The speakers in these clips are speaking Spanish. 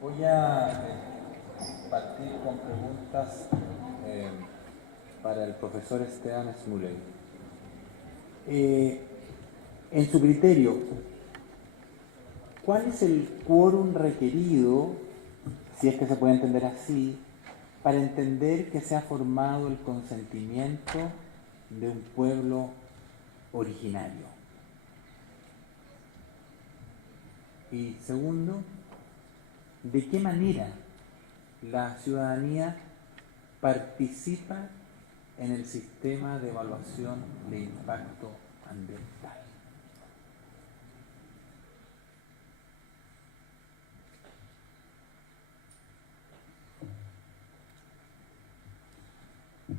Voy a partir con preguntas para el profesor Esteban Smuley. En su criterio, ¿cuál es el quórum requerido, si es que se puede entender así, para entender que se ha formado el consentimiento de un pueblo originario? Y segundo, ¿de qué manera la ciudadanía participa en el sistema de evaluación de impacto ambiental?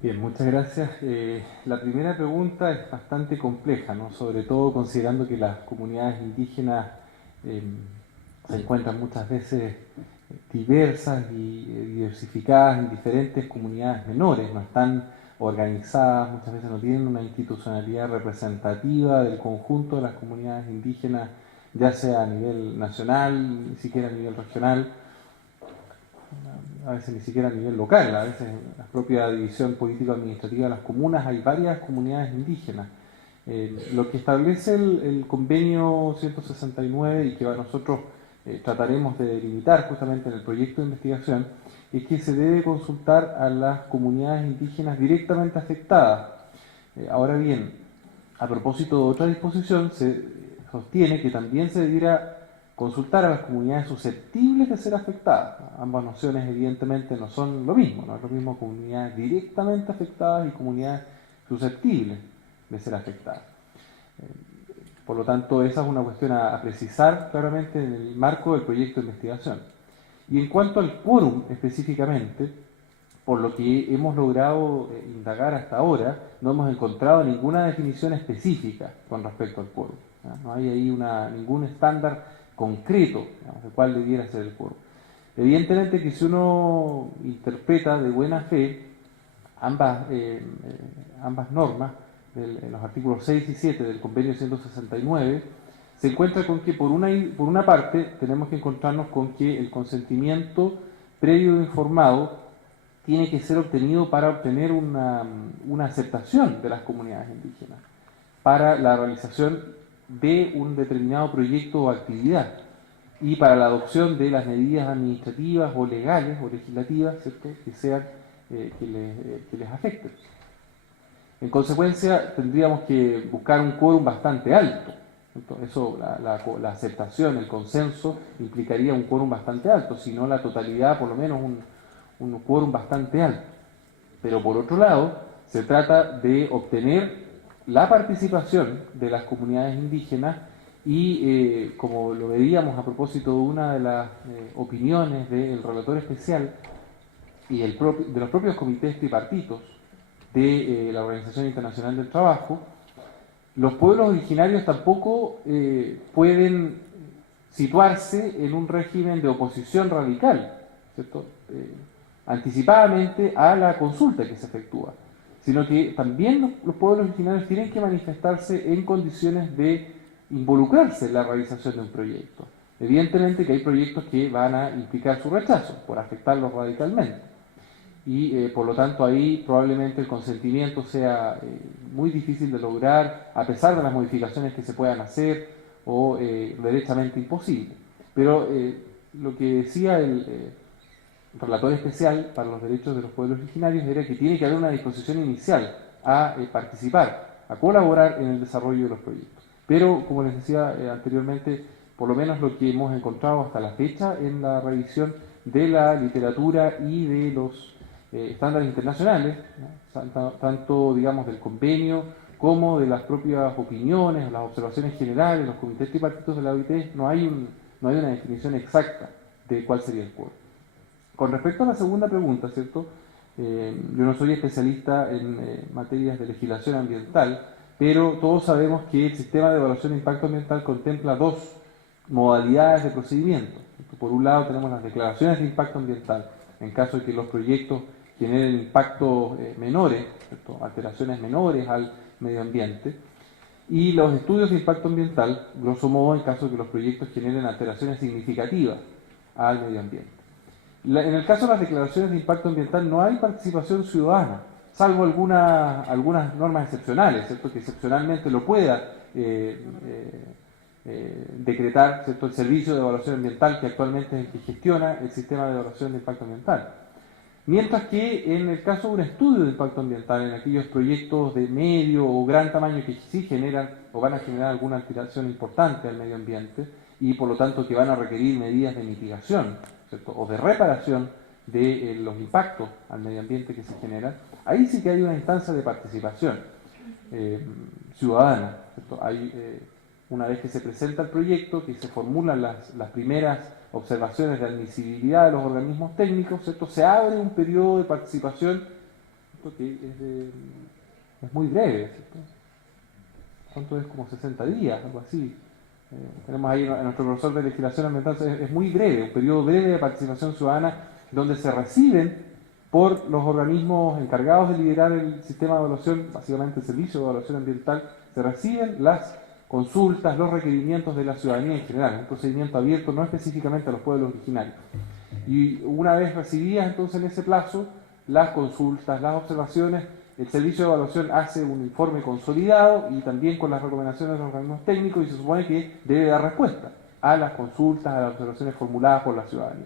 Bien, muchas gracias. La primera pregunta es bastante compleja, ¿no? Sobre todo considerando que las comunidades indígenas eh, se encuentran muchas veces diversas y diversificadas en diferentes comunidades menores, no están organizadas, muchas veces no tienen una institucionalidad representativa del conjunto de las comunidades indígenas, ya sea a nivel nacional, ni siquiera a nivel regional, a veces ni siquiera a nivel local, a veces en la propia división político-administrativa de las comunas hay varias comunidades indígenas. Lo que establece el convenio 169 y que nosotros trataremos de delimitar justamente en el proyecto de investigación es que se debe consultar a las comunidades indígenas directamente afectadas. Ahora bien, a propósito de otra disposición, se sostiene que también se debiera consultar a las comunidades susceptibles de ser afectadas. Ambas nociones evidentemente no son lo mismo, no es lo mismo comunidades directamente afectadas y comunidades susceptibles de ser afectadas. Por lo tanto, esa es una cuestión a precisar claramente en el marco del proyecto de investigación. Y en cuanto al quórum específicamente, por lo que hemos logrado indagar hasta ahora, no hemos encontrado ninguna definición específica con respecto al quórum. No hay ahí ningún estándar concreto, digamos, de cuál debiera ser el quórum. Evidentemente que si uno interpreta de buena fe ambas normas, en los artículos 6 y 7 del convenio 169, se encuentra con que por una parte tenemos que encontrarnos con que el consentimiento previo e informado tiene que ser obtenido para obtener una aceptación de las comunidades indígenas para la realización de un determinado proyecto o actividad y para la adopción de las medidas administrativas o legales o legislativas, ¿cierto?, que sean que les afecten. En consecuencia, tendríamos que buscar un quórum bastante alto. Eso, la aceptación, el consenso, implicaría un quórum bastante alto, si no la totalidad, por lo menos un quórum bastante alto. Pero por otro lado, se trata de obtener la participación de las comunidades indígenas y, como lo veíamos a propósito de una de las opiniones del relator especial y de los propios comités tripartitos de la Organización Internacional del Trabajo, los pueblos originarios tampoco pueden situarse en un régimen de oposición radical, ¿cierto?, anticipadamente a la consulta que se efectúa, sino que también los pueblos originarios tienen que manifestarse en condiciones de involucrarse en la realización de un proyecto. Evidentemente que hay proyectos que van a implicar su rechazo por afectarlos radicalmente y por lo tanto ahí probablemente el consentimiento sea muy difícil de lograr a pesar de las modificaciones que se puedan hacer o derechamente imposible. Pero lo que decía el relator especial para los derechos de los pueblos originarios era que tiene que haber una disposición inicial a participar, a colaborar en el desarrollo de los proyectos. Pero, como les decía anteriormente, por lo menos lo que hemos encontrado hasta la fecha en la revisión de la literatura y de los estándares internacionales, ¿no?, tanto digamos del convenio como de las propias opiniones, las observaciones generales, los comités tripartitos de la OIT, no hay una definición exacta de cuál sería el quórum. Con respecto a la segunda pregunta, ¿cierto? Yo no soy especialista en materias de legislación ambiental, pero todos sabemos que el sistema de evaluación de impacto ambiental contempla dos modalidades de procedimiento. Por un lado tenemos las declaraciones de impacto ambiental, en caso de que los proyectos generen impactos menores, ¿cierto?, alteraciones menores al medio ambiente, y los estudios de impacto ambiental, grosso modo, en caso de que los proyectos generen alteraciones significativas al medio ambiente. En el caso de las declaraciones de impacto ambiental no hay participación ciudadana, salvo algunas normas excepcionales, ¿cierto? Que excepcionalmente lo pueda decretar, ¿cierto? El servicio de evaluación ambiental, que actualmente es el que gestiona el sistema de evaluación de impacto ambiental. Mientras que en el caso de un estudio de impacto ambiental, en aquellos proyectos de medio o gran tamaño que sí generan o van a generar alguna alteración importante al medio ambiente y por lo tanto que van a requerir medidas de mitigación, ¿cierto? O de reparación de los impactos al medio ambiente que se generan, ahí sí que hay una instancia de participación ciudadana, ¿cierto? Hay, una vez que se presenta el proyecto, que se formulan las primeras observaciones de admisibilidad de los organismos técnicos, ¿cierto? Se abre un periodo de participación, ¿cierto? Que es muy breve, ¿cierto? ¿Cuánto es? Como 60 días, algo así. Tenemos ahí a nuestro profesor de legislación ambiental, es muy breve, un periodo breve de participación ciudadana donde se reciben por los organismos encargados de liderar el sistema de evaluación, básicamente el servicio de evaluación ambiental, se reciben las consultas, los requerimientos de la ciudadanía en general, un procedimiento abierto no específicamente a los pueblos originarios. Y una vez recibidas entonces en ese plazo las consultas, las observaciones, el servicio de evaluación hace un informe consolidado y también con las recomendaciones de los organismos técnicos y se supone que debe dar respuesta a las consultas, a las observaciones formuladas por la ciudadanía.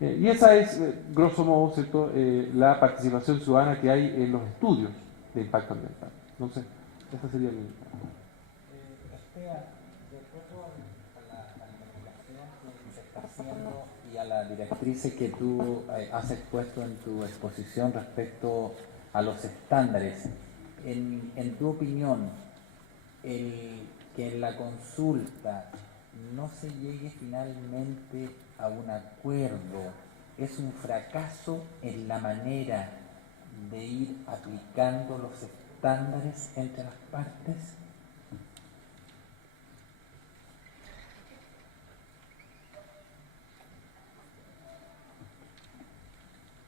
Y esa es, grosso modo, ¿cierto? La participación ciudadana que hay en los estudios de impacto ambiental. Entonces, esa sería mi... Esteban, de acuerdo a la investigación que se está haciendo y a las directrices que tú has expuesto en tu exposición respecto a los estándares, en tu opinión, el que en la consulta no se llegue finalmente a un acuerdo es un fracaso en la manera de ir aplicando los estándares entre las partes?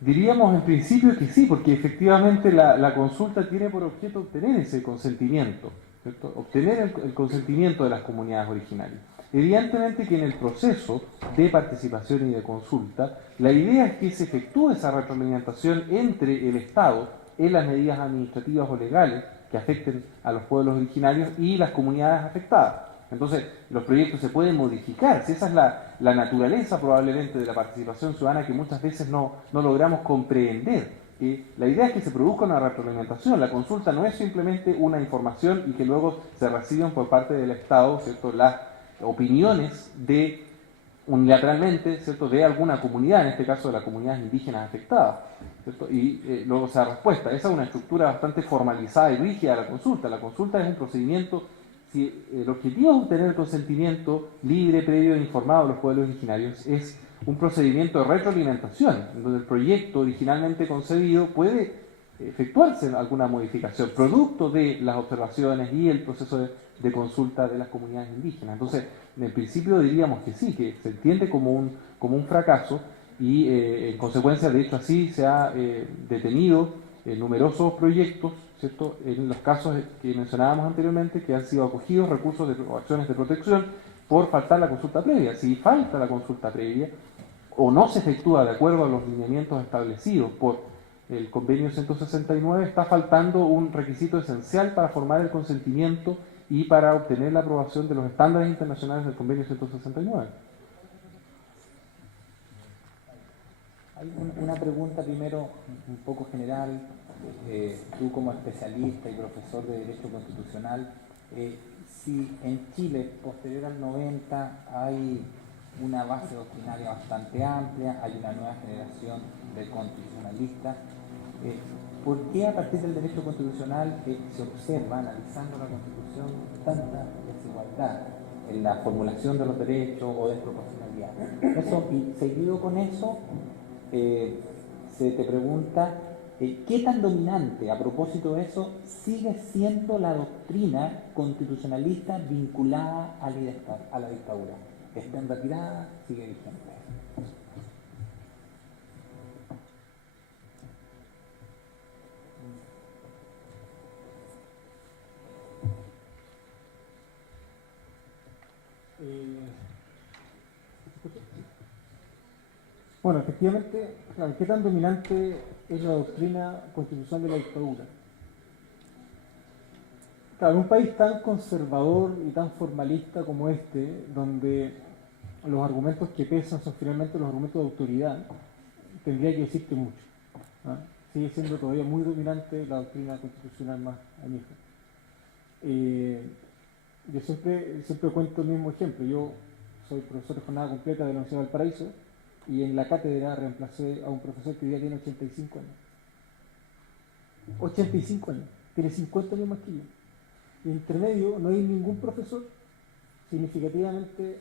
Diríamos en principio que sí, porque efectivamente la consulta tiene por objeto obtener ese consentimiento, ¿cierto? Obtener el consentimiento de las comunidades originarias. Evidentemente que en el proceso de participación y de consulta, la idea es que se efectúe esa retroalimentación entre el Estado en las medidas administrativas o legales que afecten a los pueblos originarios y las comunidades afectadas. Entonces, los proyectos se pueden modificar, si esa es la naturaleza probablemente de la participación ciudadana que muchas veces no logramos comprender. La idea es que se produzca una retroalimentación, la consulta no es simplemente una información y que luego se reciban por parte del Estado, ¿cierto?, las opiniones de unilateralmente, ¿cierto?, de alguna comunidad, en este caso de las comunidades indígenas afectadas, ¿cierto? Y luego se da respuesta. Esa es una estructura bastante formalizada y rígida de la consulta. La consulta es un procedimiento. Si el objetivo es obtener el consentimiento libre, previo e informado de los pueblos originarios, es un procedimiento de retroalimentación, en donde el proyecto originalmente concebido puede efectuarse alguna modificación, producto de las observaciones y el proceso de consulta de las comunidades indígenas. Entonces, en principio diríamos que sí, que se entiende como un fracaso y en consecuencia, de hecho, así se ha detenido numerosos proyectos, ¿cierto?, en los casos que mencionábamos anteriormente, que han sido acogidos recursos o acciones de protección por faltar la consulta previa. Si falta la consulta previa o no se efectúa de acuerdo a los lineamientos establecidos por el convenio 169, está faltando un requisito esencial para formar el consentimiento y para obtener la aprobación de los estándares internacionales del convenio 169. Hay una pregunta primero un poco general. Tú como especialista y profesor de Derecho Constitucional, si en Chile, posterior al 90, hay una base doctrinaria bastante amplia, hay una nueva generación de constitucionalistas, ¿por qué a partir del derecho constitucional se observa, analizando la Constitución, tanta desigualdad en la formulación de los derechos o desproporcionalidad? Eso, y seguido con eso, se te pregunta qué tan dominante, a propósito de eso, sigue siendo la doctrina constitucionalista vinculada a la dictadura. Está en retirada, sigue vigente. Bueno, efectivamente, claro, ¿qué tan dominante es la doctrina constitucional de la dictadura? Claro, en un país tan conservador y tan formalista como este, donde los argumentos que pesan son finalmente los argumentos de autoridad, tendría que decirte mucho. ¿Ah? Sigue siendo todavía muy dominante la doctrina constitucional más añeja. Yo siempre cuento el mismo ejemplo. Yo soy profesor de jornada completa de la Universidad de Valparaíso y en la cátedra reemplacé a un profesor que hoy día tiene 85 años. 85 años, tiene 50 años más que yo. Y entre medio no hay ningún profesor significativamente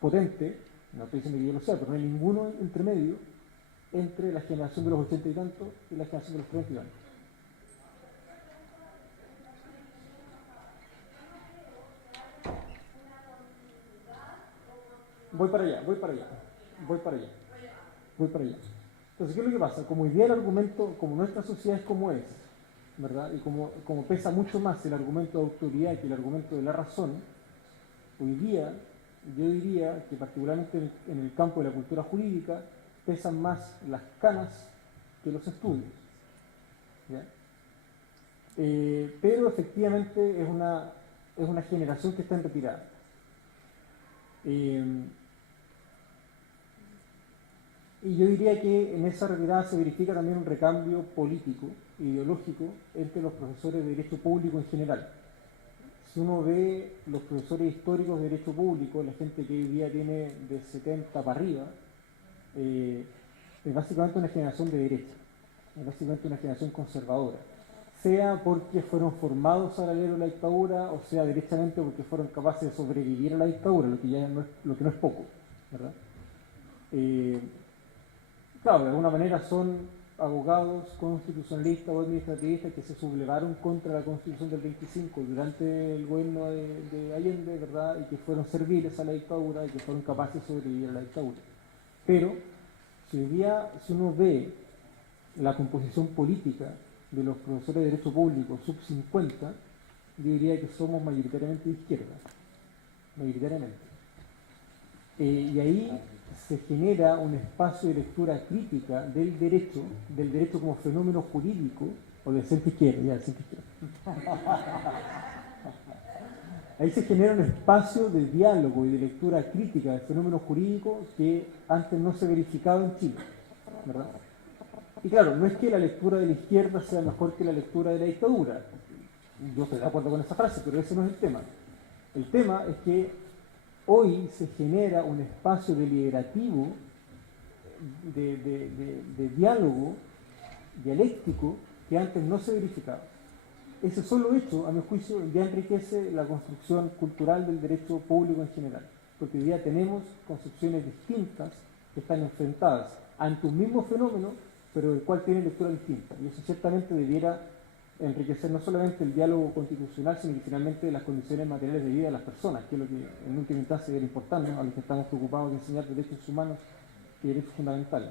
potente, no estoy diciendo que yo lo sea, pero no hay ninguno entre medio entre la generación de los 80 y tantos y la generación de los 30 y tantos. Voy para allá. Entonces, ¿qué es lo que pasa? Como hoy día el argumento, como nuestra sociedad es como es, ¿verdad? Y como pesa mucho más el argumento de autoridad que el argumento de la razón, hoy día yo diría que particularmente en el campo de la cultura jurídica pesan más las canas que los estudios. ¿Ya? Pero efectivamente es una generación que está en retirada. Y yo diría que en esa retirada se verifica también un recambio político, ideológico, entre los profesores de Derecho Público en general. Si uno ve los profesores históricos de Derecho Público, la gente que hoy día tiene de 70 para arriba, es básicamente una generación de derecha, es básicamente una generación conservadora. Sea porque fueron formados al alero de la dictadura, o sea derechamente porque fueron capaces de sobrevivir a la dictadura, lo que no es poco, ¿verdad? Claro, de alguna manera son abogados constitucionalistas o administrativistas que se sublevaron contra la Constitución del 25 durante el gobierno de Allende, ¿verdad? Y que fueron serviles a la dictadura y que fueron capaces de sobrevivir a la dictadura. Pero, si uno ve la composición política de los profesores de Derecho Público sub 50, yo diría que somos mayoritariamente de izquierda. Mayoritariamente. Y ahí se genera un espacio de lectura crítica del derecho como fenómeno jurídico, o del centro izquierda, Ahí se genera un espacio de diálogo y de lectura crítica del fenómeno jurídico que antes no se verificaba en Chile, ¿verdad? Y claro, no es que la lectura de la izquierda sea mejor que la lectura de la dictadura. Yo estoy de acuerdo con esa frase, pero ese no es el tema. El tema es que hoy se genera un espacio deliberativo de diálogo dialéctico que antes no se verificaba. Ese solo hecho, a mi juicio, ya enriquece la construcción cultural del derecho público en general, porque hoy día tenemos concepciones distintas que están enfrentadas ante un mismo fenómeno, pero del cual tienen lectura distinta. Y eso ciertamente debiera enriquecer no solamente el diálogo constitucional, sino que finalmente las condiciones materiales de vida de las personas, que es lo que en última instancia es importante, ¿no? A los que estamos preocupados de enseñar derechos humanos y derechos fundamentales.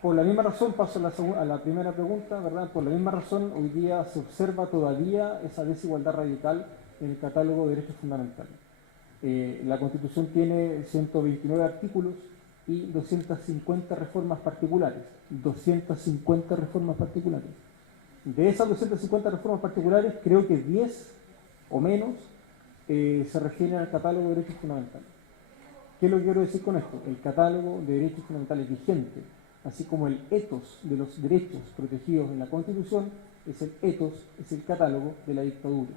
Por la misma razón, paso a la primera pregunta, ¿verdad? Por la misma razón, hoy día se observa todavía esa desigualdad radical en el catálogo de derechos fundamentales. La Constitución tiene 129 artículos y 250 reformas particulares. 250 reformas particulares. De esas 250 reformas particulares, creo que 10 o menos se refieren al catálogo de derechos fundamentales. ¿Qué es lo que quiero decir con esto? El catálogo de derechos fundamentales vigente, así como el ethos de los derechos protegidos en la Constitución, es el ethos, es el catálogo de la dictadura.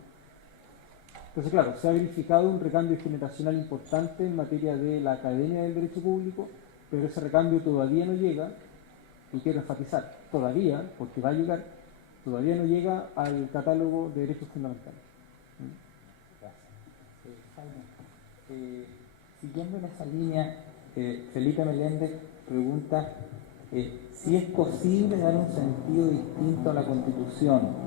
Entonces, claro, se ha verificado un recambio generacional importante en materia de la Academia del Derecho Público, pero ese recambio todavía no llega, y quiero enfatizar, todavía, porque va a llegar, todavía no llega al catálogo de derechos fundamentales. Gracias. Siguiendo en esa línea, Felipe Meléndez pregunta si es posible dar un sentido distinto a la Constitución.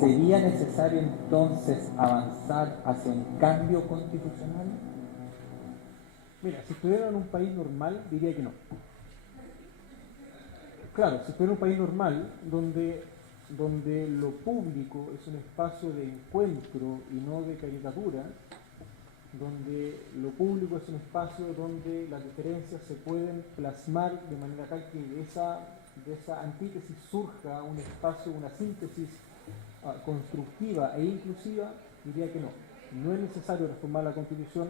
¿Sería necesario entonces avanzar hacia un cambio constitucional? Mira, si estuviera en un país normal, diría que no. Claro, si estuviera en un país normal, donde lo público es un espacio de encuentro y no de caricatura, donde lo público es un espacio donde las diferencias se pueden plasmar de manera tal que de esa antítesis surja un espacio, una síntesis constructiva e inclusiva, diría que no. No es necesario reformar la Constitución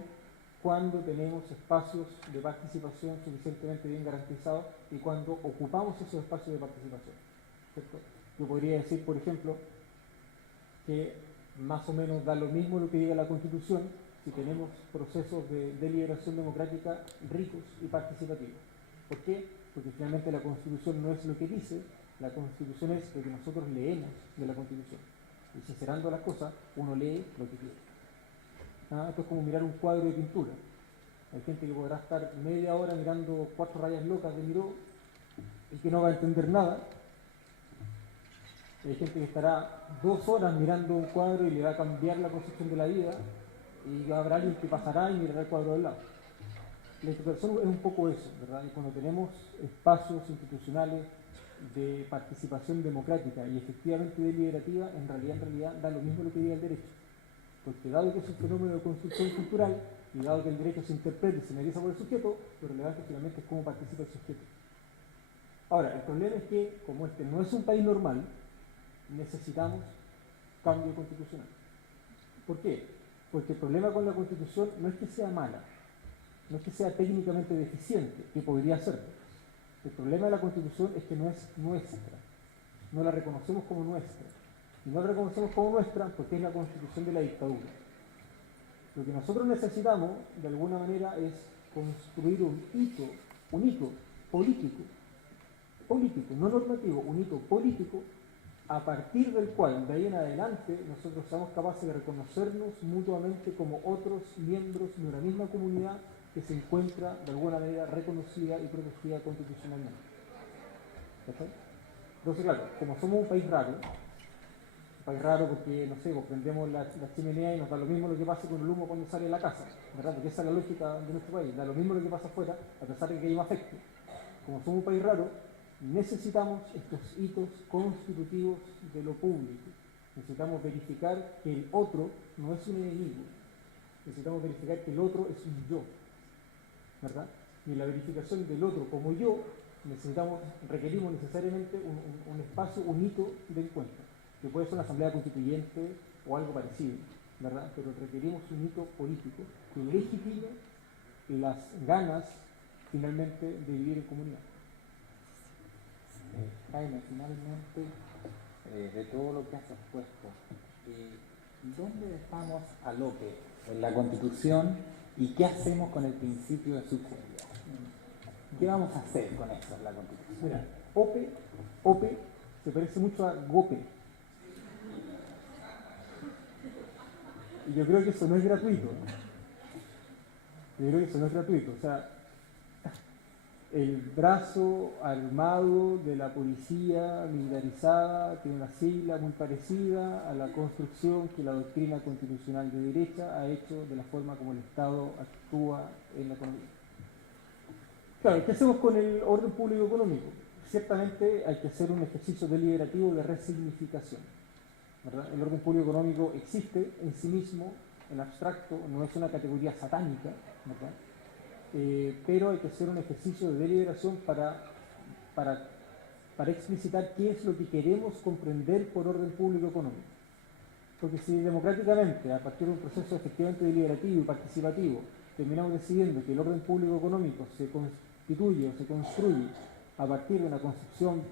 cuando tenemos espacios de participación suficientemente bien garantizados y cuando ocupamos esos espacios de participación, ¿cierto? Yo podría decir, por ejemplo, que más o menos da lo mismo lo que diga la Constitución si tenemos procesos de deliberación democrática ricos y participativos. ¿Por qué? Porque finalmente la Constitución no es lo que dice, la Constitución es lo que nosotros leemos de la Constitución. Y sincerando las cosas, uno lee lo que quiere. Esto es como mirar un cuadro de pintura. Hay gente que podrá estar media hora mirando 4 rayas locas de Miró y que no va a entender nada. Hay gente que estará 2 horas mirando un cuadro y le va a cambiar la concepción de la vida, y habrá alguien que pasará y mirará el cuadro del lado. La interpretación es un poco eso, ¿verdad? Y cuando tenemos espacios institucionales de participación democrática y efectivamente deliberativa, en realidad da lo mismo lo que diga el derecho. Porque dado que es un fenómeno de construcción cultural y dado que el derecho se interpreta y se analiza por el sujeto, lo relevante finalmente es cómo participa el sujeto. Ahora, el problema es que, como este no es un país normal, necesitamos cambio constitucional. ¿Por qué? Porque el problema con la Constitución no es que sea mala, no es que sea técnicamente deficiente, que podría serlo. El problema de la Constitución es que no es nuestra, no la reconocemos como nuestra. Y no la reconocemos como nuestra porque es la Constitución de la dictadura. Lo que nosotros necesitamos, de alguna manera, es construir un hito político, no normativo, un hito político, a partir del cual, de ahí en adelante, nosotros seamos capaces de reconocernos mutuamente como otros miembros de una misma comunidad que se encuentra, de alguna manera, reconocida y protegida constitucionalmente. ¿Está? Entonces, claro, como somos un país raro porque, no sé, pues prendemos la chimenea y nos da lo mismo lo que pasa con el humo cuando sale de la casa, ¿verdad? Porque esa es la lógica de nuestro país, da lo mismo lo que pasa afuera, a pesar de que hay un afecto. Como somos un país raro, necesitamos estos hitos constitutivos de lo público. Necesitamos verificar que el otro no es un enemigo. Necesitamos verificar que el otro es un yo, ¿verdad? Y en la verificación del otro como yo, requerimos necesariamente un espacio, un hito de encuentro, que puede ser una asamblea constituyente o algo parecido, ¿verdad? Pero requerimos un hito político que legitime las ganas, finalmente, de vivir en comunidad. Jaime, finalmente, de todo lo que has expuesto, ¿dónde dejamos a López en la Constitución y qué hacemos con el principio de subsidiariedad? ¿Qué vamos a hacer con eso en la Constitución? Mira, OPE se parece mucho a GOPE. Y yo creo que eso no es gratuito. O sea, el brazo armado de la policía militarizada tiene una sigla muy parecida a la construcción que la doctrina constitucional de derecha ha hecho de la forma como el Estado actúa en la economía. Claro, ¿qué hacemos con el orden público económico? Ciertamente hay que hacer un ejercicio deliberativo de resignificación, ¿verdad? El orden público económico existe en sí mismo, en abstracto, no es una categoría satánica, ¿verdad? Pero hay que hacer un ejercicio de deliberación para explicitar qué es lo que queremos comprender por orden público económico. Porque si democráticamente, a partir de un proceso efectivamente deliberativo y participativo, terminamos decidiendo que el orden público económico se constituye o se construye a partir de una concepción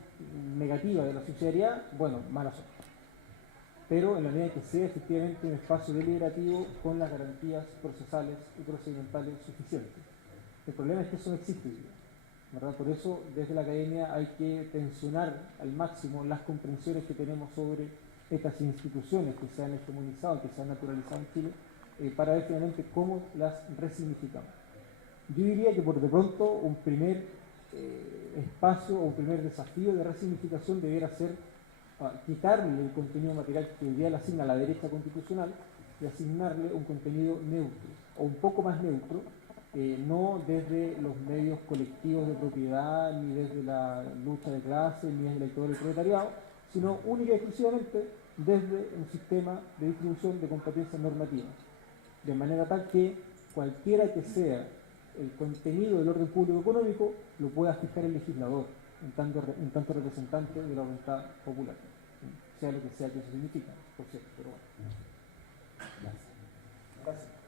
negativa de la subsidiariedad, bueno, mala suerte. Pero en la medida que sea efectivamente un espacio deliberativo con las garantías procesales y procedimentales suficientes. El problema es que eso no existe hoy día, ¿verdad? Por eso desde la academia hay que tensionar al máximo las comprensiones que tenemos sobre estas instituciones que se han hegemonizado, que se han naturalizado en Chile, para ver finalmente cómo las resignificamos. Yo diría que por de pronto un primer espacio o un primer desafío de resignificación debiera ser quitarle el contenido material que hoy día le asigna la derecha constitucional y asignarle un contenido neutro o un poco más neutro, no desde los medios colectivos de propiedad, ni desde la lucha de clases, ni desde el lector del proletariado, sino única y exclusivamente desde un sistema de distribución de competencias normativas. de manera tal que cualquiera que sea el contenido del orden público económico lo pueda fijar el legislador en tanto representante de la voluntad popular, sea lo que sea que eso significa, por cierto, pero bueno. Gracias. Gracias.